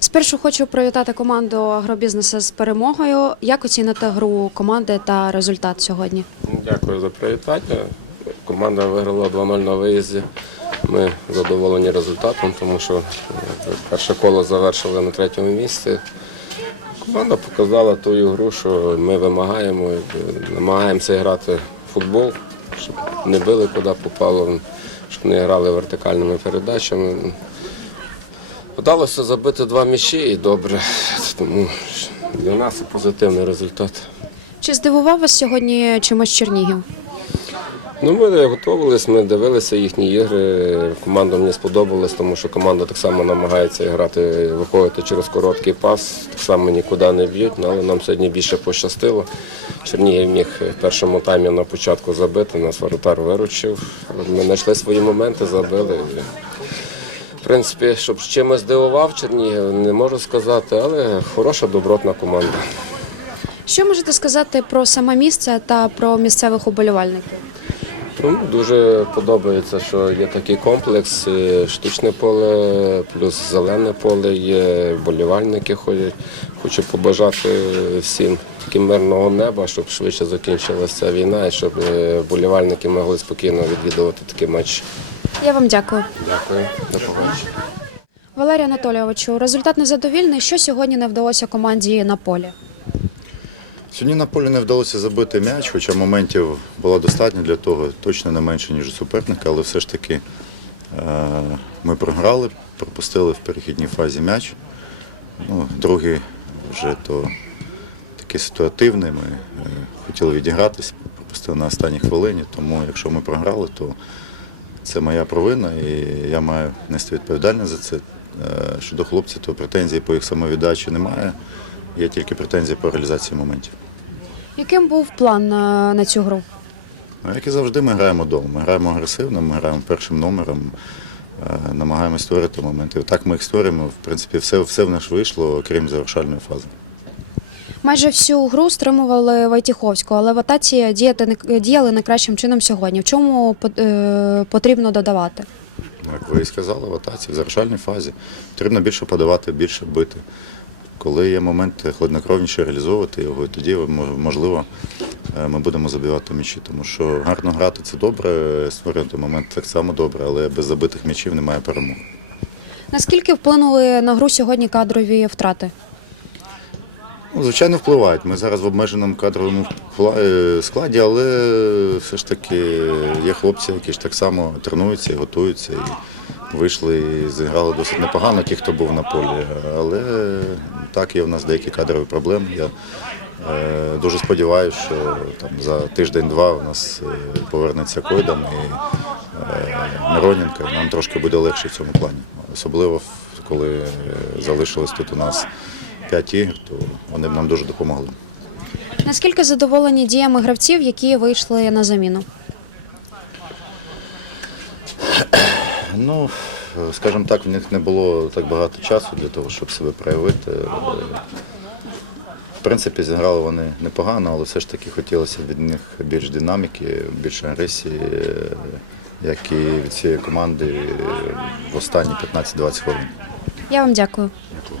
Спершу хочу привітати команду агробізнесу з перемогою. Як оціните гру команди та результат сьогодні? Дякую за привітання. Команда виграла 2-0 на виїзді. Ми задоволені результатом, тому що е, перше коло завершили на третьому місці. Команда показала ту ігру, що ми вимагаємо, е, намагаємося грати в футбол, щоб не били куди попало, щоб не грали вертикальними передачами. Вдалося забити два м'ячі і добре. Тому для нас позитивний результат. Чи здивував вас сьогодні чимось Чернігів? Ну, ми готувалися, ми дивилися їхні ігри. Команда мені сподобалась, тому що команда так само намагається грати, виходити через короткий пас, так само нікуди не б'ють, ну, але нам сьогодні більше пощастило. Чернігів міг в першому таймі на початку забити, нас воротар виручив. Ми знайшли свої моменти, забили. Принципі, щоб чимось здивував Чернігів, не можу сказати, але хороша добротна команда. Що можете сказати про саме місце та про місцевих уболівальників? Ну, дуже подобається, що є такий комплекс, штучне поле, плюс зелене поле є, болівальники ходять. Хочу побажати всім таким мирного неба, щоб швидше закінчилася війна і щоб е, болівальники могли спокійно відвідувати такі матчі. Я вам дякую. Дякую, до побачення. Валерій Анатолійовичу, результат незадовільний. Що сьогодні не вдалося команді на полі? Сьогодні на полі не вдалося забити м'яч, хоча моментів було достатньо для того, точно не менше, ніж у суперника, але все ж таки е, ми програли, пропустили в перехідній фазі м'яч. Ну, другий вже то такий ситуативний. Ми е, хотіли відігратися, пропустили на останній хвилині, тому якщо ми програли, то це моя провина і я маю нести відповідальність за це. Е, Щодо хлопців, то претензій по їх самовіддачі немає. Є тільки претензії по реалізації моментів. Яким був план на, на цю гру? Ну, Як і завжди, ми граємо вдома. Ми граємо агресивно, ми граємо першим номером, е, намагаємося створити моменти. Так ми їх створюємо. В принципі, все, все в нас вийшло, окрім завершальної фази. Майже всю гру стримували Вайтіховського, але в атаці діяти не- діяли найкращим чином сьогодні. В чому е, потрібно додавати? Як ви і сказали, в атаці, в завершальній фазі потрібно більше подавати, більше бити. Коли є момент хладнокровніше реалізовувати його, і тоді можливо е, ми будемо забивати м'ячі. Тому що гарно грати це добре, створювати момент так само добре, але без забитих м'ячів немає перемог. Наскільки вплинули на гру сьогодні кадрові втрати? Ну, звичайно, впливають. Ми зараз в обмеженому кадровому е, складі, але все ж таки є хлопці, які ж так само тренуються і готуються. І вийшли і зіграли досить непогано, ті, хто був на полі. Але так, є в нас деякі кадрові проблеми. Я е, дуже сподіваюся, що там за тиждень-два у нас е, повернеться Койдан і Мироненко, нам трошки буде легше в цьому плані. Особливо коли залишилось тут у нас п'ять ігр, то вони б нам дуже допомогли. Наскільки задоволені діями гравців, які вийшли на заміну? Ну, скажімо так, в них не було так багато часу для того, щоб себе проявити. В принципі, зіграли вони непогано, але все ж таки хотілося від них більш динаміки, більше агресії, як і від цієї команди в останні 15-20 хвилин. Я вам дякую. дякую.